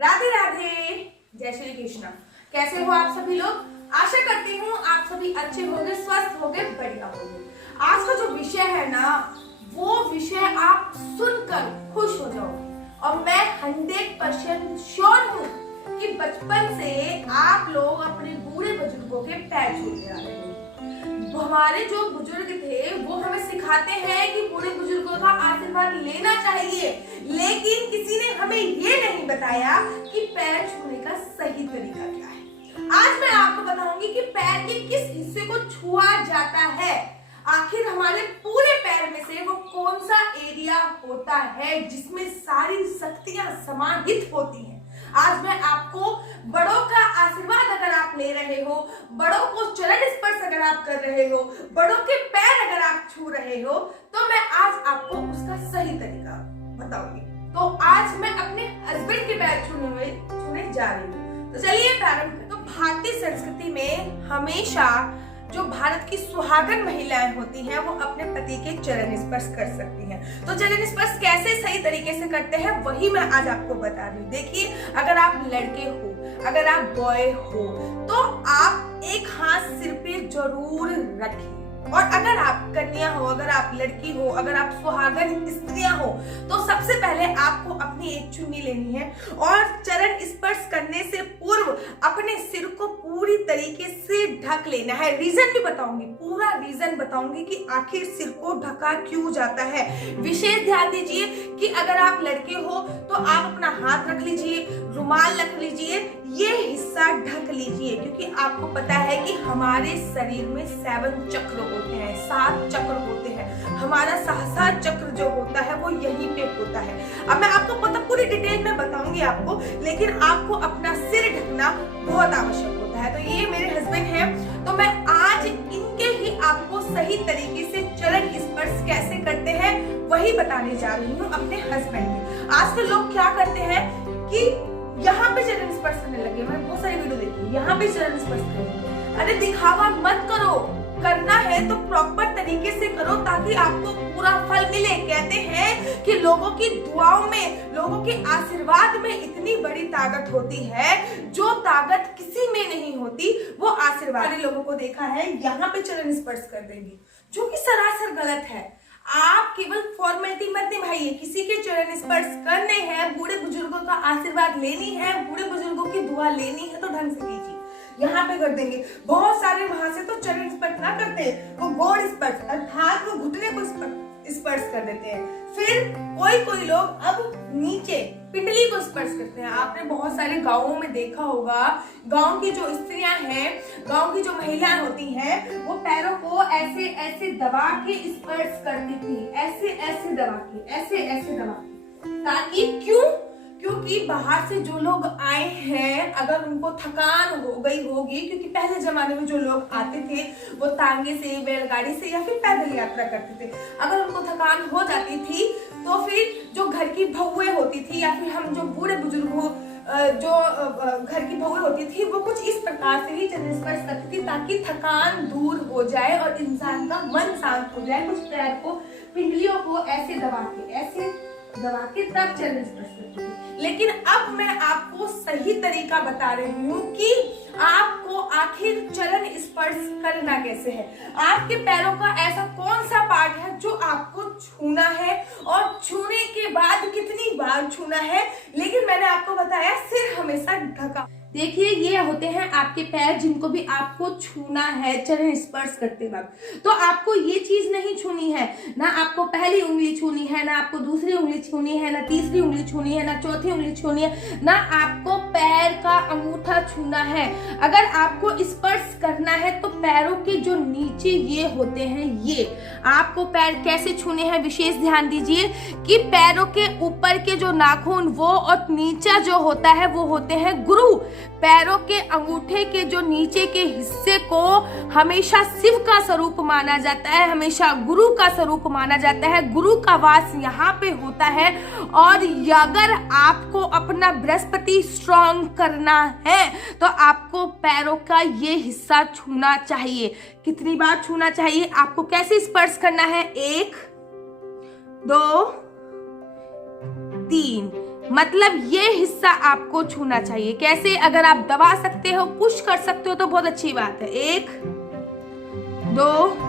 राधे राधे, जय श्री कृष्ण। कैसे हो आप सभी लोग? आशा करती हूँ आप सभी अच्छे होंगे, स्वस्थ होंगे, बढ़िया होंगे। आज का जो विषय है ना, वो विषय आप सुनकर खुश हो जाओगे और मैं 100% श्योर हूँ कि बचपन से आप लोग अपने बूढ़े बुजुर्गों के पैर छूते आ रहे हैं। हमारे जो बुजुर्ग थे वो हमें सिखाते हैं कि बूढ़े बुजुर्गों का आशीर्वाद लेना चाहिए, लेकिन किसी ने हमें ये नहीं बताया कि पैर छूने का सही तरीका क्या है। आज मैं आपको बताऊंगी कि पैर के किस हिस्से को छुआ जाता है, आखिर हमारे पूरे पैर में से वो कौन सा एरिया होता है जिसमें सारी शक्तियां समाहित होती हैं। आज मैं आपको बड़ों का आशीर्वाद अगर आप ले रहे हो, बड़ों को चरण स्पर्श अगर आप कर रहे हो, बड़ों के पैर अगर आप छू रहे हो, तो मैं आज आपको उसका सही तरीका बताऊंगी। तो आज मैं अपने हस्बैंड के पैर छूने जा रही हूँ। तो चलिए प्रारंभ करें। तो भारतीय संस्कृति में हमेशा जो भारत की सुहागन महिलाएं होती हैं वो अपने पति के चरण स्पर्श कर सकती हैं। तो चरण स्पर्श कैसे सही तरीके से करते हैं वही मैं आज आपको बता रही हूँ। देखिए, अगर आप लड़के हो, अगर आप बॉय हो, तो आप एक हाथ सिर पे जरूर रखिए, और अगर आप कन्या हो, अगर आप लड़की हो, अगर आप सुहागन स्त्रियां हो, तो सबसे पहले आपको अपनी एक चुन्नी लेनी है और चरण स्पर्श करने से पूर्व अपने सिर को पूरी तरीके से ढक लेना है। रीजन भी बताऊंगी, पूरा रीजन बताऊंगी कि आखिर सिर को ढका क्यों जाता है। विशेष ध्यान दीजिए कि अगर आप लड़के हो तो आप अपना हाथ रख लीजिए, रुमाल रख लीजिए, ये हिस्सा ढक लीजिए, क्योंकि आपको पता है कि हमारे शरीर में 7 चक्र होते हैं, 7 चक्र होते हैं। हमारा सहस्त्र चक्र जो होता है वो यहीं पे होता है। अब मैं आपको पूरी डिटेल में बताऊंगी आपको, लेकिन आपको अपना सिर ढकना बहुत आवश्यक होता है। तो ये मेरे हस्बैंड हैं, तो मैं आज इनके ही आपको सही तरीके से चरण स्पर्श कैसे करते हैं वही बताने जा रही हूँ अपने हस्बैंड के। आजकल लोग क्या करते हैं कि यहाँ पे चरण स्पर्श करने लगे, मैंने बहुत सारी वीडियो देखी, यहाँ पे चरण स्पर्श करें। अरे दिखावा मत करो, करना है तो प्रॉपर तरीके से करो ताकि आपको पूरा फल मिले। कहते हैं कि लोगों की दुआओं में, लोगों के आशीर्वाद में इतनी बड़ी ताकत होती है, जो ताकत किसी में नहीं होती वो आशीर्वाद। लोगों को देखा है यहाँ पे चरण स्पर्श कर देंगे, जो कि सरासर गलत है। आप केवल फॉर्मेलिटी मत निभाइए, किसी के चरण स्पर्श करने हैं, बूढ़े बुजुर्गों का आशीर्वाद लेनी है, बूढ़े बुजुर्गों की दुआ लेनी है तो ढंग से कीजिए। यहाँ पे कर देंगे। बहुत सारे वहां से तो चरण स्पर्श ना करते, वो गोड़ स्पर्श अर्थात वो घुटने को स्पर्श कर देते हैं। फिर कोई लोग अब नीचे पिंडली को स्पर्श करते हैं। आपने बहुत सारे गांवों में देखा होगा, गांव की जो स्त्रियां हैं, गांव की जो महिलाएं होती हैं, वो पैरों को ऐसे ऐसे दबा के स्पर्श करती थी, ऐसे ऐसे दबा के, ताकि क्योंकि बाहर से जो लोग आए हैं, अगर उनको थकान हो गई होगी, क्योंकि पहले जमाने में जो लोग आते थे वो तांगे से, बैलगाड़ी से या फिर पैदल यात्रा करते थे, अगर उनको थकान हो जाती थी तो फिर जो घर की बहुएं होती थी या फिर हम जो बूढ़े बुजुर्ग हो, जो घर की बहुएं होती थी, वो कुछ इस प्रकार से ही चरण स्पर्श करती थी ताकि थकान दूर हो जाए और इंसान का मन शांत हो जाए। कुछ पैर को, पिंडलियों को ऐसे दबा के तब चरण स्पर्श करती थी। लेकिन अब मैं आपको सही तरीका बता रही हूँ कि आपको आखिर चरण स्पर्श करना कैसे है। आपके पैरों का ऐसा कौन सा पार्ट है जो आपको छूना है और छूने के बाद कितनी बार छूना है, लेकिन मैंने आपको बताया सिर हमेशा ढका। देखिए, ये होते हैं आपके पैर जिनको भी आपको छूना है चरण स्पर्श करते वक्त। तो आपको ये चीज नहीं छूनी है, ना आपको पहली उंगली छूनी है, ना आपको दूसरी उंगली छूनी है, ना तीसरी उंगली छूनी है, ना चौथी उंगली छूनी है, ना आपको पैर का अंगूठा छूना है। अगर आपको स्पर्श करना है तो पैरों के जो नीचे ये होते हैं, ये आपको पैर कैसे छूने हैं, विशेष ध्यान दीजिए कि पैरों के ऊपर के जो नाखून वो और नीचा जो होता है वो होते हैं गुरु। पैरों के अंगूठे के जो नीचे के हिस्से को हमेशा शिव का स्वरूप माना जाता है, हमेशा गुरु का स्वरूप माना जाता है। गुरु का वास यहाँ पे होता है। और अगर आपको अपना बृहस्पति स्ट्रॉन्ग करना है तो आपको पैरों का ये हिस्सा छूना चाहिए। कितनी बार छूना चाहिए, आपको कैसे स्पर्श करना है, 1 2 3, मतलब ये हिस्सा आपको छूना चाहिए। कैसे? अगर आप दबा सकते हो, पुश कर सकते हो तो बहुत अच्छी बात है। 1 2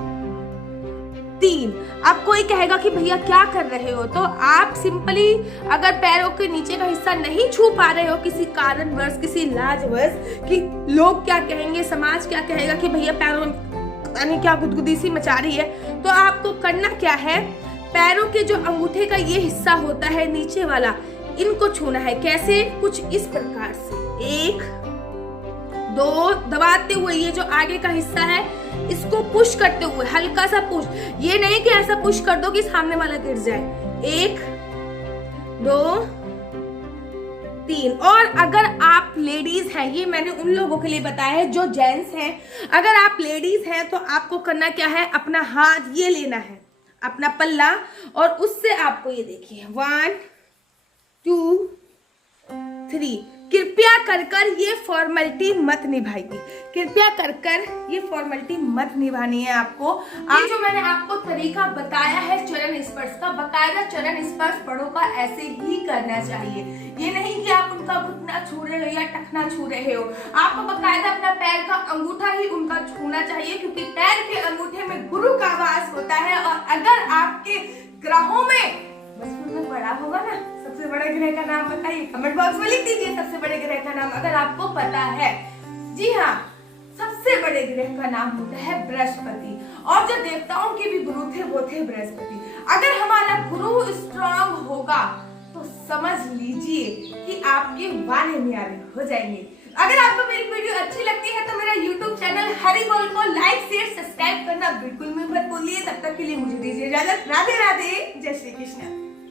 3। अब कोई कहेगा कि भैया क्या कर रहे हो, तो आप सिंपली अगर पैरों के नीचे का हिस्सा नहीं छू पा रहे हो किसी कारणवश, किसी लाजवश, कि लोग क्या कहेंगे, समाज क्या कहेगा कि भैया पैरों में पता नहीं क्या गुदगुदी सी मचा रही है, तो आपको करना क्या है, पैरों के जो अंगूठे का ये हिस्सा होता है नीचे वाला, इनको छूना है। कैसे? कुछ इस प्रकार से। 1 2 दबाते हुए ये जो आगे का हिस्सा है इसको पुश करते हुए, हल्का सा पुश, ये नहीं कि ऐसा पुश कर दो कि सामने वाला गिर जाए। 1 2 3। और अगर आप लेडीज हैं, ये मैंने उन लोगों के लिए बताया है जो जेंट्स हैं, अगर आप लेडीज हैं तो आपको करना क्या है, अपना हाथ ये लेना है, अपना पल्ला, और उससे आपको ये देखिए 1 2 3। कृपया कर ये फॉर्मेलिटी मत निभाइए, कृपया कर ये फॉर्मेलिटी मत निभानी है आपको। ये जो मैंने आपको तरीका बताया है चरण स्पर्श का, बकायदा चरण स्पर्श बड़ों का ऐसे ही करना चाहिए। ये नहीं कि आप उनका घुटना छू रहे हो या टखना छू रहे हो, आपको बकायदा अपना पैर का अंगूठा ही उनका छूना चाहिए, क्योंकि पैर के अंगूठे में गुरु का वास होता है। और अगर आपके ग्रहों में बड़ा होगा ना, सबसे बड़े ग्रह का नाम बताइए, कमेंट बॉक्स में लिख दीजिए सबसे बड़े ग्रह का नाम अगर आपको पता है। जी हाँ, सबसे बड़े ग्रह का नाम होता है बृहस्पति, और जो देवताओं के भी गुरु थे वो थे बृहस्पति। अगर हमारा गुरु स्ट्रांग होगा तो समझ लीजिए कि आपके वाले न्यारे हो जाएंगे। अगर आपको मेरी वीडियो अच्छी लगती है तो मेरा YouTube चैनल हरी बोल को लाइक शेयर सब्सक्राइब करना बिल्कुल मत भूलिए। तब तक के लिए मुझे दीजिए इजाजत। राधे राधे, जय श्री कृष्ण।